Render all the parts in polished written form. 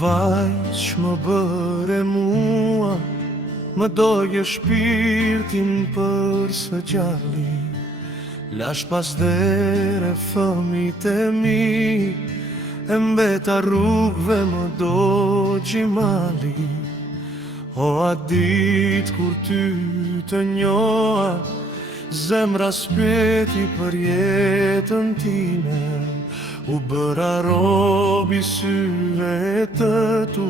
vaj që më bëre mua, më doje shpirtin për së gjalli. Lash pas dere fëmit e mi, e mbeta rrugve më do gjimali. O a dit kur ty të njoha, zemra spjeti për jetën time. U bëra robi syve të tu,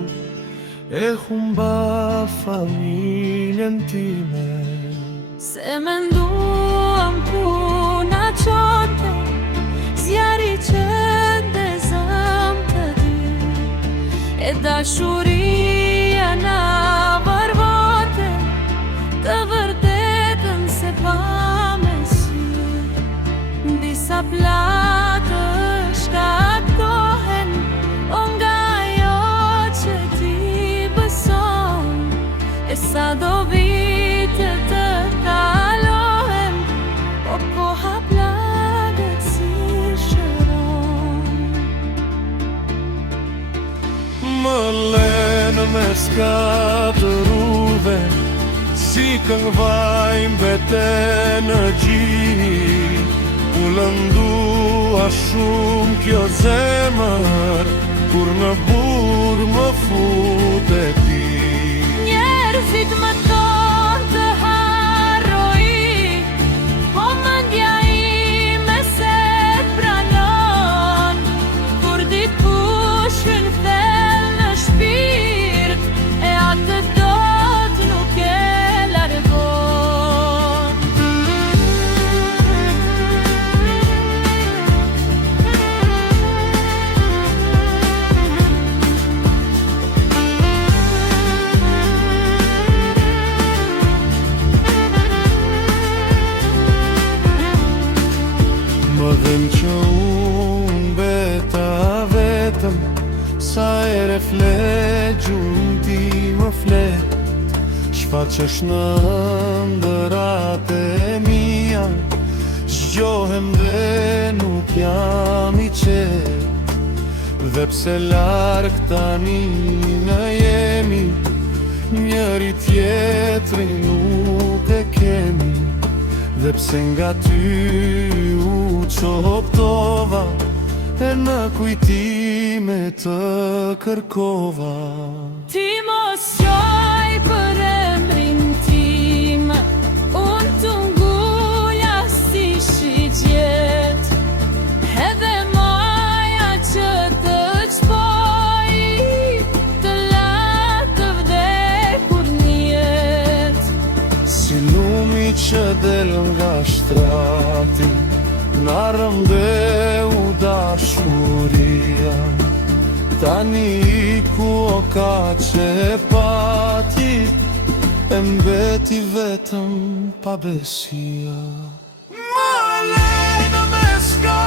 e humba familjen time. Se menduam puna qote, zjari që ndezëm të dy, e dashuria na bërbote, të vërtetën se pa me sy. Disa platë shkaktohen, o nga jo që ti beson, e sa do vite të kalohem, o koha plagët si shëron. Më lenë me skatëruve, si këngvaj mbete në gjit. U lëndua shumë kjo zemër, kur në burë më fute ti. Njerëzit më thonë të harroj, po mendja ime se pranon. Kur dikush hyn thellë në shpirt, e atë dot nuk e largon. Më dhënë që unë beta vetëm, sa ere flet, gjumë ti më flet. Shfaqesh në ndërat e mia, zgjohem dhe nuk jam i qet. Dhe pse larg tani në jemi, njëri tjetrin nuk e kemi. Dhe pse nga ty u qoptova, e në kujtime të kërkova. Ti mos qoj për emrin tim, unë të ngulla si shigjet, edhe maja që të qpoj, të latë vdekur njet. Si lumi që del nga shtrati, na rëmdeu dashuria. Tani ku o ka që pati, e mbeti vetëm pa besia. Më lejnë me ska